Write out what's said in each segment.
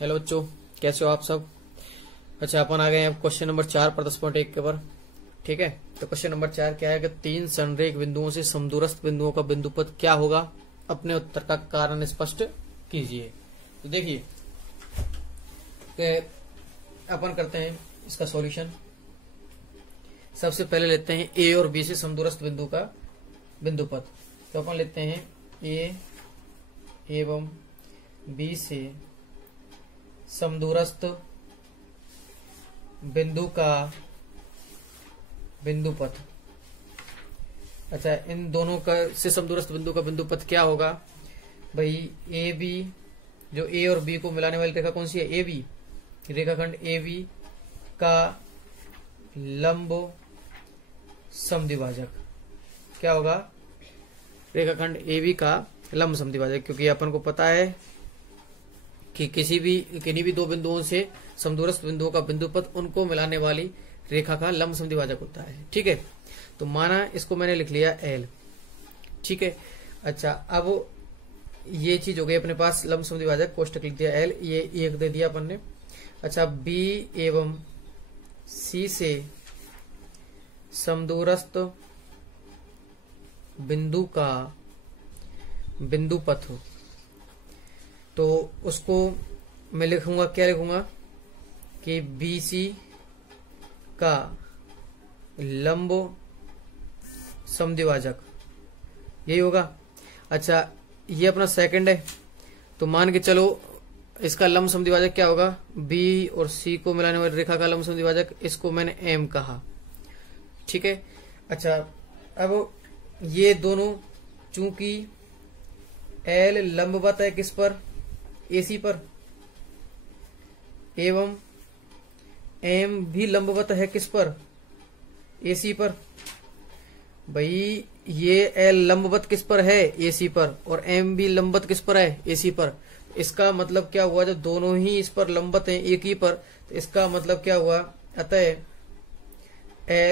Hello बच्चों, कैसे हो आप सब। अच्छा, अपन आ गए हैं क्वेश्चन नंबर 4 पर 10.1 के पर। ठीक है, तो क्वेश्चन नंबर 4 क्या है कि 3 संरेख बिंदुओं से समदूरस्थ बिंदुओं का बिंदुपथ क्या होगा, अपने उत्तर का कारण स्पष्ट कीजिए। तो देखिए कि अपन करते हैं इसका सॉल्यूशन। सबसे पहले लेते हैं ए और बी से समदूरस्थ बिंदु का बिंदुपथ। तो अपन लेते हैं ए एवं बी से समदूरस्थ बिंदु का बिंदुपथ। अच्छा, इन दोनों का से समदूरस्थ बिंदु का बिंदुपथ क्या होगा भाई। ए बी, जो ए और बी को मिलाने वाली रेखा कौन सी है, ए बी। रेखाखंड ए बी का लंब समद्विभाजक क्या होगा, रेखाखंड ए बी का लंब समद्विभाजक। क्योंकि अपन को पता है कि किन्हीं भी दो बिंदुओं से समदूरस्थ बिंदुओं का बिंदुपथ उनको मिलाने वाली रेखा का लंब समद्विभाजक होता है। ठीक है, तो माना इसको मैंने लिख लिया एल। ठीक है, अच्छा अब ये चीज हो गई अपने पास लंब समद्विभाजक, कोष्टक लिख दिया एल, ये एक दे दिया अपन ने। अच्छा, बी एवं सी से समदूरस्थ बिंदु का बिंदुपथ, तो उसको मैं लिखूंगा, क्या लिखूंगा कि BC का लंब समद्विभाजक, यही होगा। अच्छा, ये अपना सेकंड है, तो मान के चलो इसका लंब समद्विभाजक क्या होगा, B और C को मिलाने वाली रेखा का लंब समद्विभाजक, इसको मैंने M कहा। ठीक है, अच्छा अब ये दोनों चूंकि L लंबवत है किस पर, AC पर, एवं M भी लंबवत है किस पर, AC पर। भाई ये L लंबवत किस पर है, AC पर, और M भी लंबवत किस पर है, AC पर। इसका मतलब क्या हुआ, जब दोनों ही इस पर लंबवत हैं एक ही पर, तो इसका मतलब क्या हुआ, अतः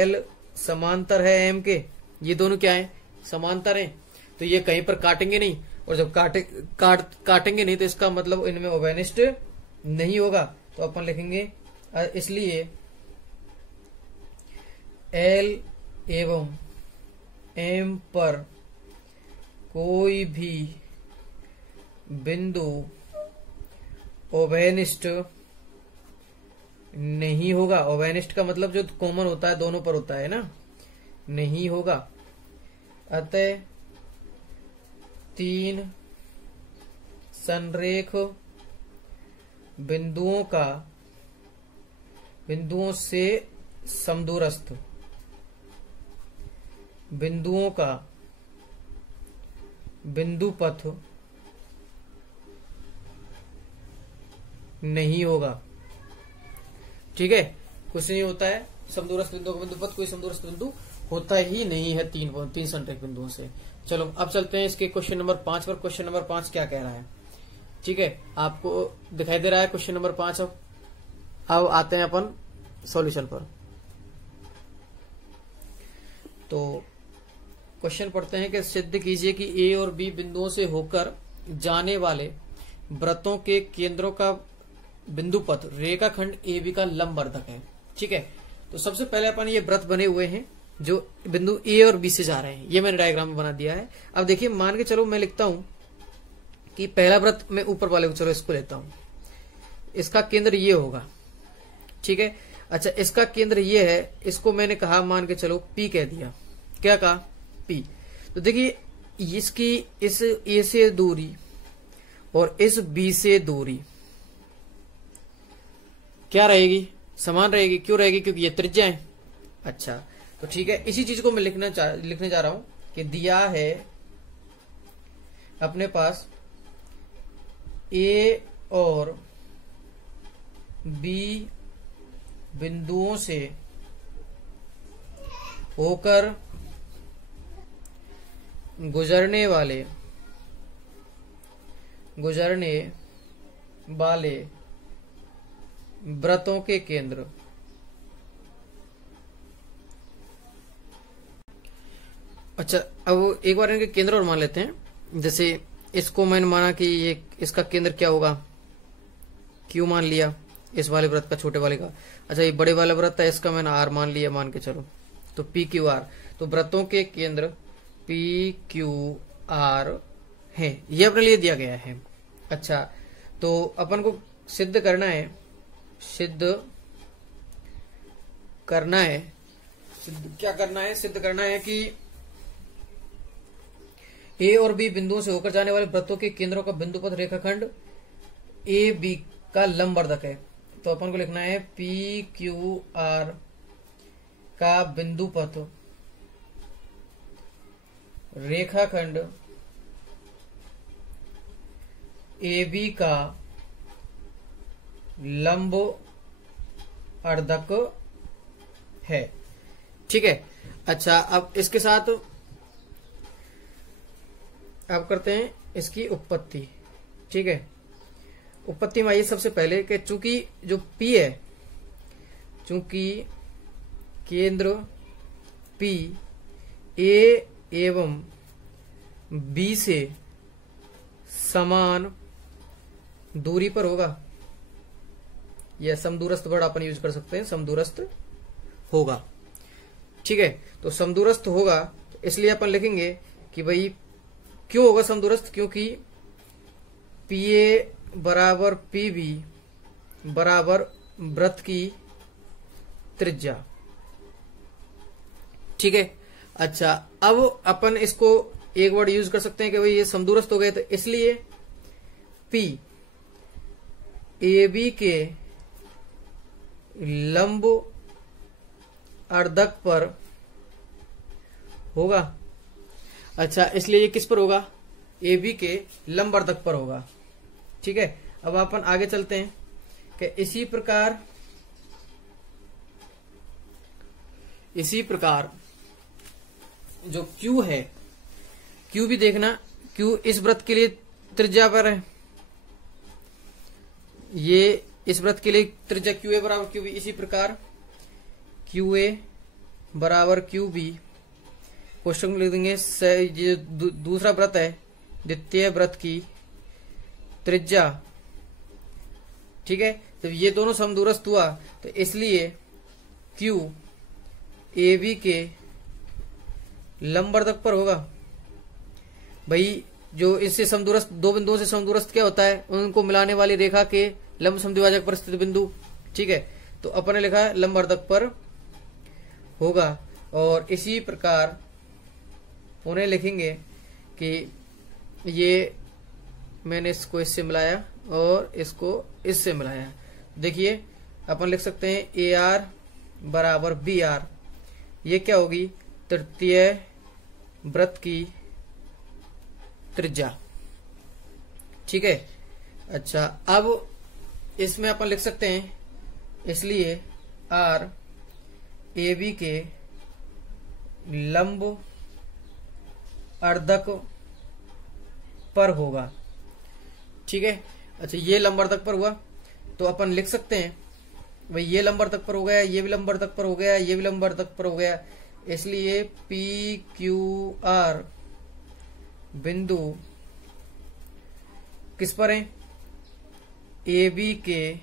L समांतर है M के। ये दोनों क्या है, समांतर हैं, तो ये कहीं पर काटेंगे नहीं, और जब काटेंगे नहीं तो इसका मतलब इनमें ओवेनिष्ट नहीं होगा। तो अपन लिखेंगे इसलिए L एवं M पर कोई भी बिंदु ओवेनिष्ट नहीं होगा। ओवेनिष्ट का मतलब जो कॉमन होता है दोनों पर होता है ना, नहीं होगा। अतः 3 संरेख बिंदुओं से समदूरस्थ बिंदुओं का बिंदुपथ नहीं होगा। ठीक है, कुछ नहीं होता है समदूरस्थ बिंदुओं का बिंदुपथ, कोई समदूरस्थ बिंदु होता ही नहीं है तीन संरेख बिंदुओं से। चलो अब चलते हैं इसके क्वेश्चन नंबर 5 पर। क्वेश्चन नंबर 5 क्या कह रहा है, ठीक है, आपको दिखाई दे रहा है क्वेश्चन नंबर 5। अब आते हैं अपन सॉल्यूशन पर। तो क्वेश्चन पढ़ते हैं कि सिद्ध कीजिए कि ए और बी बिंदुओं से होकर जाने वाले वृत्तों के केंद्रों का बिंदुपथ रेखाखंड ए बी का लंबवर्धक है। ठीक है, तो सबसे पहले अपन ये वृत्त बने हुए हैं जो बिंदु ए और बी से जा रहे हैं, ये मैंने डायग्राम में बना दिया है। अब देखिए, मान के चलो मैं लिखता हूं कि पहला वृत्त मैं ऊपर वाले को, चलो इसको लेता हूं, इसका केंद्र ये होगा। ठीक है, अच्छा इसका केंद्र ये है, इसको मैंने कहा मान के चलो P कह दिया। क्या कहा, P। तो देखिए इसकी इस A से दूरी और इस B से दूरी क्या रहेगी, समान रहेगी। क्यों रहेगी, क्योंकि ये त्रिज्या है। अच्छा तो ठीक है, इसी चीज को मैं लिखने जा रहा हूं कि दिया है अपने पास A और B बिंदुओं से होकर गुजरने वाले वृत्तों के केंद्र। अच्छा, अब एक बार इनके केंद्र और मान लेते हैं। जैसे इसको मैंने माना कि ये इसका केंद्र क्या होगा, क्यू मान लिया इस वाले वृत्त का, छोटे वाले का। अच्छा ये बड़े वाला वृत्त है, इसका मैंने आर मान लिया, मान के चलो। तो पी क्यू आर, तो वृत्तों के केंद्र पी क्यू आर है, ये अपने लिए दिया गया है। अच्छा तो अपन को सिद्ध करना है, क्या करना है, सिद्ध करना है कि ए और बी बिंदुओं से होकर जाने वाले वृत्तों के केंद्रों का बिंदुपथ रेखाखंड ए बी का लंबवर्धक है। तो अपन को लिखना है पी क्यू आर का बिंदुपथ रेखाखंड ए बी का लंब अर्धक है। ठीक है। अच्छा अब इसके साथ अब करते हैं इसकी उत्पत्ति। ठीक है, उत्पत्ति में आइए सबसे पहले कि चूंकि जो P है, चूंकि केंद्र P A एवं B से समान दूरी पर होगा, यह समदूरस्थ वर्ड अपन यूज कर सकते हैं, समदूरस्थ होगा। ठीक है, तो समदूरस्थ होगा, इसलिए अपन लिखेंगे कि भाई क्यों होगा समदूरस्थ, क्योंकि पी ए बराबर पी बी बराबर वृत्त की त्रिज्या। ठीक है। अच्छा अब अपन इसको एक वर्ड यूज कर सकते हैं कि भाई ये समदूरस्थ हो गए, तो इसलिए पी ए बी के लंब अर्धक पर होगा। अच्छा इसलिए ये किस पर होगा, ए बी के लंब अर्धक पर होगा। ठीक है, अब अपन आगे चलते हैं कि इसी प्रकार जो Q है, Q भी देखना, Q इस वृत्त के लिए त्रिज्या पर है, ये इस वृत्त के लिए त्रिज्या क्यू ए बराबर क्यू बी। इसी प्रकार क्यू ए बराबर क्यू बी, क्वेश्चन में लिख देंगे ये दूसरा वृत्त है, द्वितीय वृत्त की त्रिज्या। ठीक है, तो ये दोनों समदूरस्थ हुआ, तो इसलिए क्यू ए बी के लंबवर्धक पर होगा। भाई जो इससे समदूरस्थ दो बिंदुओं से समदूरस्थ क्या होता है, उनको मिलाने वाली रेखा के लंब समद्विभाजक पर स्थित बिंदु। ठीक है, तो अपन ने लिखा है लंबवर्धक पर होगा। और इसी प्रकार उन्हें लिखेंगे कि ये मैंने इसको इससे मिलाया और इसको इससे मिलाया। देखिए अपन लिख सकते हैं ए आर बराबर बी आर, ये क्या होगी, तृतीय वृत्त की त्रिज्या। ठीक है। अच्छा अब इसमें अपन लिख सकते हैं, इसलिए आर ए बी के लंब अर्धक पर होगा। ठीक है। अच्छा ये लंबवर्धक पर हुआ, तो अपन लिख सकते हैं भाई ये लंबवर्धक पर हो गया, ये भी लंबवर्धक पर हो गया, ये भी लंबवर्धक पर हो गया, इसलिए पी क्यू आर बिंदु किस पर है, ए बी के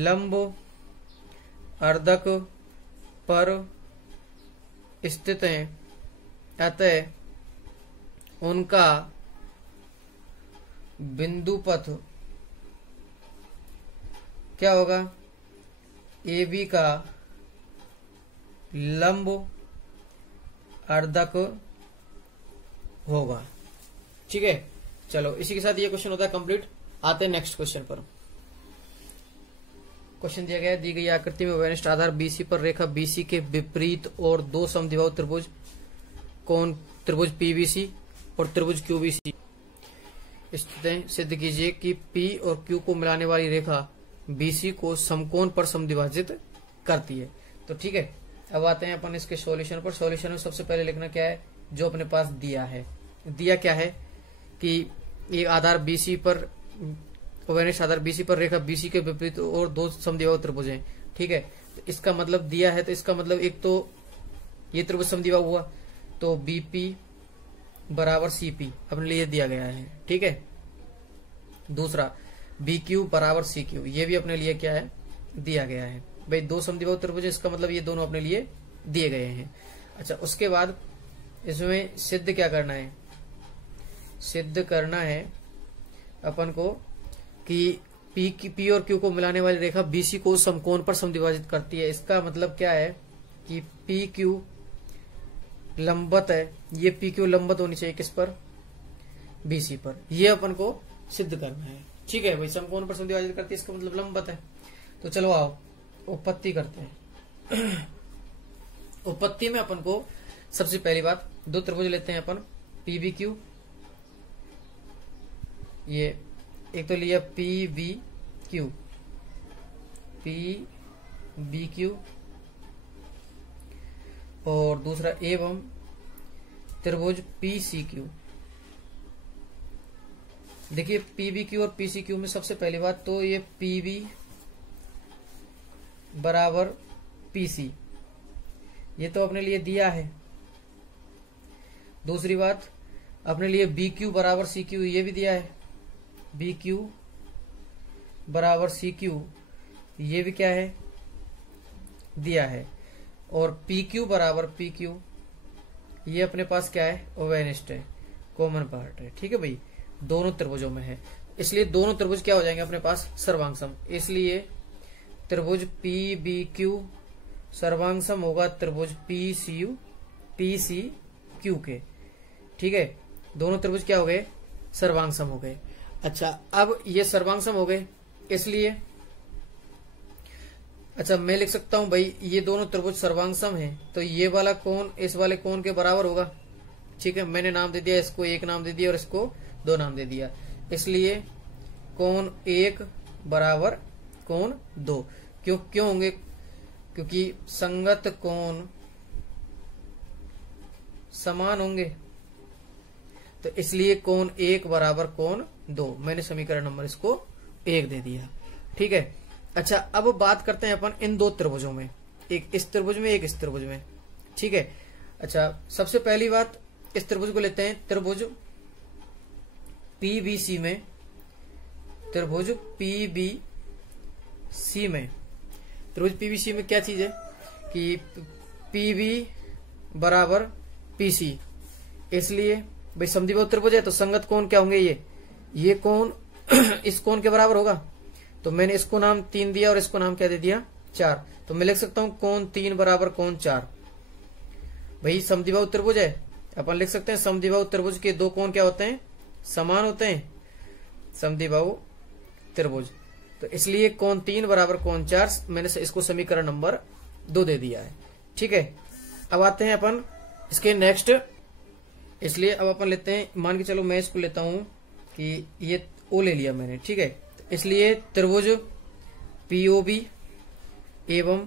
लंब अर्धक पर स्थित हैं, अतः उनका बिंदुपथ क्या होगा, ए बी का लंब अर्धक होगा। ठीक है, चलो इसी के साथ ये क्वेश्चन होता है कंप्लीट। आते हैं नेक्स्ट क्वेश्चन पर। क्वेश्चन दिया गया है, दी गई आकृति में वैनिष्ठ आधार बीसी पर रेखा बीसी के विपरीत और दो समद्विबाहु त्रिभुज कौन त्रिभुज पीबीसी और त्रिभुज क्यूबीसी स्थित हैं। सिद्ध कीजिए कि पी और क्यू को मिलाने वाली रेखा बीसी को समकोण पर समद्विभाजित करती है। तो ठीक है, अब आते हैं अपन इसके सॉल्यूशन पर। सॉल्यूशन में सबसे पहले लिखना क्या है, जो अपने पास दिया है। दिया क्या है कि एक आधार बीसी पर वैनिष्ठ आधार बीसी पर रेखा बीसी के विपरीत और दो समद्विबाहु त्रिभुज हैं। ठीक है, तो इसका मतलब दिया है, तो इसका मतलब एक तो ये त्रिभुज समद्विबाहु हुआ, तो बीपी बराबर सीपी अपने लिए दिया गया है। ठीक है। दूसरा बी क्यू बराबर सी क्यू, ये भी अपने लिए क्या है, दिया गया है। भाई दो समद्विबाहु त्रिभुज, इसका मतलब ये दोनों अपने लिए दिए गए हैं। अच्छा, उसके बाद इसमें सिद्ध क्या करना है, सिद्ध करना है अपन को कि पी और क्यू को मिलाने वाली रेखा बीसी को समकोण पर समद्विभाजित करती है। इसका मतलब क्या है कि पी क्यू लंबवत है, ये पी क्यू लंबवत होनी चाहिए किस पर, बीसी पर, ये अपन को सिद्ध करना है। ठीक है भाई, समकोण पर समद्विभाजित करती है, इसका मतलब लंबवत है। तो चलो आओ उपपत्ति करते हैं। उपपत्ति में अपन को सबसे पहली बात, दो त्रिभुज लेते हैं अपन, पी बी क्यू, ये एक तो लिया P B Q, P B Q, और दूसरा एवं त्रिभुज पी सी क्यू। देखिए पी बी क्यू और पी सी क्यू में सबसे पहली बात तो ये पी बी बराबर पी सी, ये तो अपने लिए दिया है। दूसरी बात अपने लिए बी क्यू बराबर सी क्यू, ये भी दिया है, बी क्यू बराबर सी क्यू, ये भी क्या है, दिया है। और पी क्यू बराबर पी क्यू, ये अपने पास क्या है, ओवेनिस्ट है, कॉमन पार्ट है। ठीक है भाई, दोनों त्रिभुजों में है, इसलिए दोनों त्रिभुज क्या हो जाएंगे अपने पास, सर्वांगसम। इसलिए त्रिभुज पी बी क्यू सर्वांगसम होगा त्रिभुज पी सी क्यू के। ठीक है, दोनों त्रिभुज क्या हो गए, सर्वांगसम हो गए। अच्छा, अब ये सर्वांगसम हो गए, इसलिए अच्छा मैं लिख सकता हूं भाई ये दोनों त्रिभुज सर्वांगसम है, तो ये वाला कोण इस वाले कोण के बराबर होगा। ठीक है, मैंने नाम दे दिया, इसको एक नाम दे दिया और इसको दो नाम दे दिया, इसलिए कोण एक बराबर कोण दो। क्यों होंगे, क्योंकि संगत कोण समान होंगे, तो इसलिए कोण एक बराबर कोण दो। मैंने समीकरण नंबर इसको एक दे दिया। ठीक है, अच्छा अब बात करते हैं अपन इन दो त्रिभुजों में, एक इस त्रिभुज में एक इस त्रिभुज में। ठीक है, अच्छा सबसे पहली बात इस त्रिभुज को लेते हैं, त्रिभुज पीबीसी में, त्रिभुज पीबीसी में, त्रिभुज पीबीसी में क्या चीज है कि पीबी बराबर पीसी, इसलिए भाई समद्विबाहु त्रिभुज है तो संगत कोण क्या होंगे, ये कोण इस कोण के बराबर होगा, तो मैंने इसको नाम 3 दिया और इसको नाम क्या दे दिया 4, तो मैं लिख सकता हूं कोण 3 बराबर कोण 4। भाई समद्विबाहु त्रिभुज है, अपन लिख सकते हैं समद्विबाहु त्रिभुज के दो कोण क्या होते हैं, समान होते हैं, समद्विबाहु त्रिभुज, तो इसलिए कोण 3 बराबर कोण 4, मैंने इसको समीकरण नंबर 2 दे दिया है। ठीक है, अब आते हैं अपन इसके नेक्स्ट, इसलिए अब अपन लेते हैं, मान के चलो मैं इसको लेता हूं कि ये ओ ले लिया मैंने। ठीक है, इसलिए त्रिभुज पीओबी एवं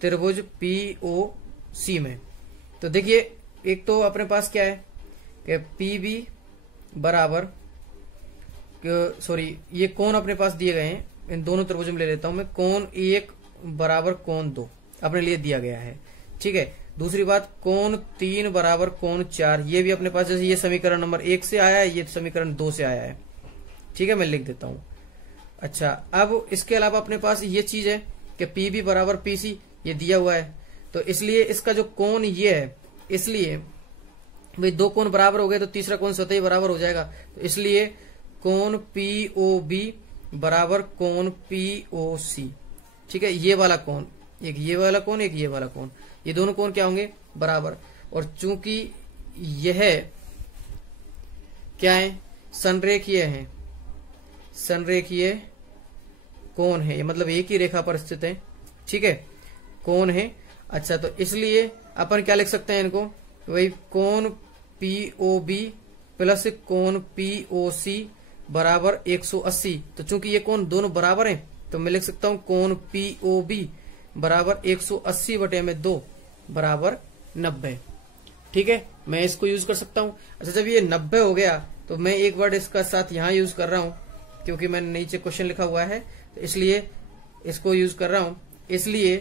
त्रिभुज पीओसी में, तो देखिए एक तो अपने पास क्या है कि पीबी बराबर, सॉरी ये कोण अपने पास दिए गए हैं, इन दोनों त्रिभुजों में ले लेता हूं मैं, कोण 1 बराबर कोण 2 अपने लिए दिया गया है। ठीक है, दूसरी बात कोण 3 बराबर कोण 4, ये भी अपने पास, जैसे ये समीकरण नंबर 1 से आया है, ये समीकरण 2 से आया है। ठीक है, मैं लिख देता हूं। अच्छा, अब इसके अलावा अपने पास ये चीज है कि पीबी बराबर पीसी, ये दिया हुआ है, तो इसलिए इसका जो कोण ये है, इसलिए भाई दो कोण बराबर हो गए तो तीसरा कोण स्वतः ही बराबर हो जाएगा, तो इसलिए कोण पीओबी बराबर कोण पीओसी। ठीक है, ये वाला कोण, एक ये वाला कोण, एक ये वाला कोण, ये दोनों कोण क्या होंगे, बराबर। और चूंकि यह क्या है, संरेखीय है, संरेखीय कोण है, ये मतलब एक ही रेखा पर स्थित है। ठीक है, कोण है। अच्छा, तो इसलिए अपन क्या लिख सकते हैं इनको, वही कोण पीओबी प्लस कोण पीओसी बराबर 180, तो चूंकि ये कोण दोनों बराबर हैं तो मैं लिख सकता हूं कोण पीओबी बराबर 180 बटे में 2 बराबर 90। ठीक है, मैं इसको यूज कर सकता हूं। अच्छा, जब ये 90 हो गया तो मैं एक वर्ड इसका साथ यहां यूज कर रहा हूं, क्योंकि मैंने नीचे क्वेश्चन लिखा हुआ है, तो इसलिए इसको यूज कर रहा हूं। इसलिए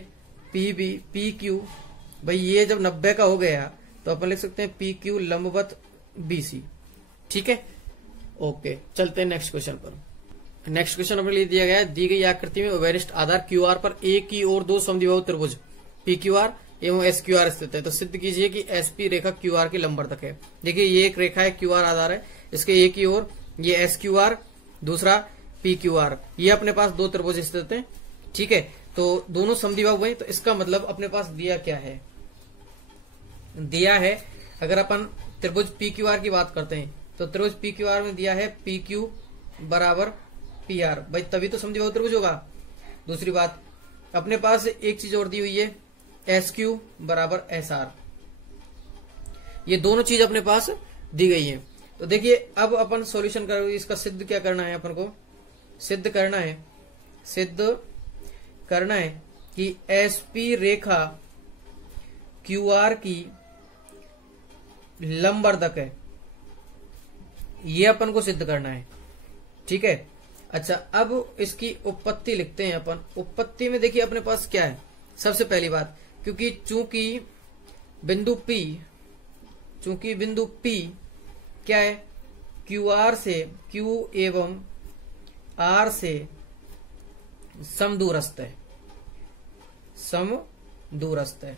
पी क्यू, भाई ये जब 90 का हो गया तो अपन लिख सकते हैं पी क्यू लंबवत बीसी। ठीक है, ओके, चलते हैं नेक्स्ट क्वेश्चन पर। नेक्स्ट क्वेश्चन अपने लिए दिया गया है, दी गई आकृति में वरिष्ठ आधार क्यूआर पर ए की ओर दो समद्विबाहु त्रिभुज पी क्यूआर एवं एस क्यूआर स्थित है, तो सिद्ध कीजिए कि एसपी रेखा क्यूआर के लंबवर्तक है। देखिए ये एक रेखा है, क्यूआर आधार है, इसके ए की ओर ये एस क्यूआर, दूसरा पी क्यूआर, ये अपने पास दो त्रिभुज स्थित है। ठीक है, तो दोनों समद्विबाहु हैं, तो इसका मतलब अपने पास दिया क्या है, दिया है अगर अपन त्रिभुज पी क्यूआर की बात करते हैं तो त्रिभुज पी क्यूआर में दिया है पी क्यू बराबर पी आर, भाई तभी तो समद्विबाहु त्रिभुज होगा। दूसरी बात अपने पास एक चीज और दी हुई है एस क्यू बराबर एस आर, ये दोनों चीज अपने पास दी गई है। तो देखिए अब अपन सॉल्यूशन करोगे, इसका सिद्ध क्या करना है, अपन को सिद्ध करना है कि एसपी रेखा क्यूआर की लंबवर्तक है, ये अपन को सिद्ध करना है। ठीक है, अच्छा अब इसकी उत्पत्ति लिखते हैं अपन। उत्पत्ति में देखिए अपने पास क्या है, सबसे पहली बात, क्योंकि चूंकि बिंदु P क्या है, क्यूआर से क्यू एवं आर से समदूरस्थ है,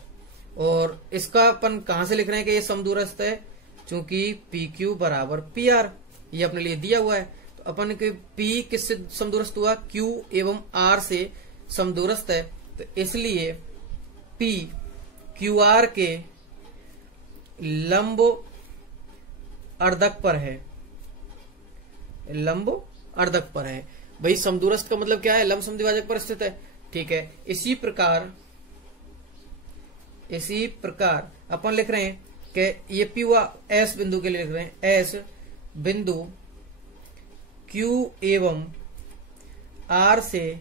और इसका अपन कहां से लिख रहे हैं कि ये समदूरस्थ है, चूंकि पी क्यू बराबर पी आर ये अपने लिए दिया हुआ है। तो अपन के पी किससे समदूरस्थ हुआ, क्यू एवं आर से समदूरस्थ है, तो इसलिए पी क्यू आर के लंब अर्धक पर है। भाई समदूरस्थ का मतलब क्या है, लंब समद्विभाजक पर स्थित है। ठीक है, इसी प्रकार अपन लिख रहे हैं कि ये पी हुआ एस बिंदु के लिए लिख रहे हैं, एस बिंदु क्यू एवं आर से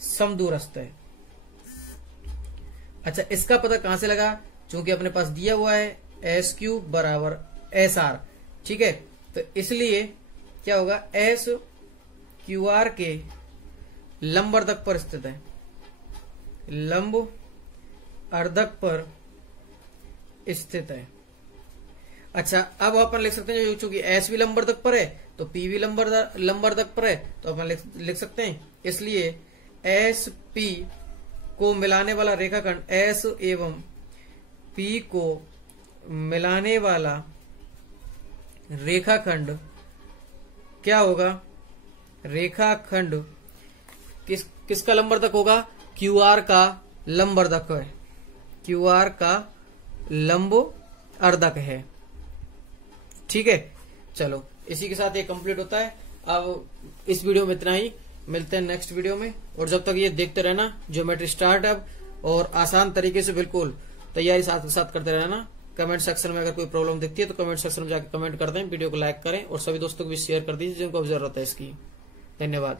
समदूरस्थ है। अच्छा इसका पता कहां से लगा, चूंकि अपने पास दिया हुआ है एस क्यू बराबर एस आर। ठीक है, तो इसलिए क्या होगा, एस क्यू आर के लंबवर्तक पर स्थित है, लंब अर्धक पर स्थित है। अच्छा अब अपन लिख सकते हैं, चूंकि एस भी लंबवर्तक पर है तो पी भी लंबवर्तक पर है, तो अपन लिख सकते हैं, इसलिए एस पी को मिलाने वाला रेखाखंड एस एवं पी को मिलाने वाला रेखाखंड क्या होगा, रेखाखंड किसका लंबवर्तक होगा, क्यूआर का लंबवर्तक है, क्यूआर का लंब अर्धक है। ठीक है, चलो इसी के साथ ये कंप्लीट होता है। अब इस वीडियो में इतना ही, मिलते हैं नेक्स्ट वीडियो में, और जब तक ये देखते रहना ज्योमेट्री स्टार्ट अब, और आसान तरीके से बिल्कुल तैयारी साथ करते रहना। कमेंट सेक्शन में अगर कोई प्रॉब्लम दिखती है तो कमेंट सेक्शन में जाकर कमेंट कर दें, वीडियो को लाइक करें और सभी दोस्तों को भी शेयर कर दीजिए जिनको जरूरत है इसकी। धन्यवाद।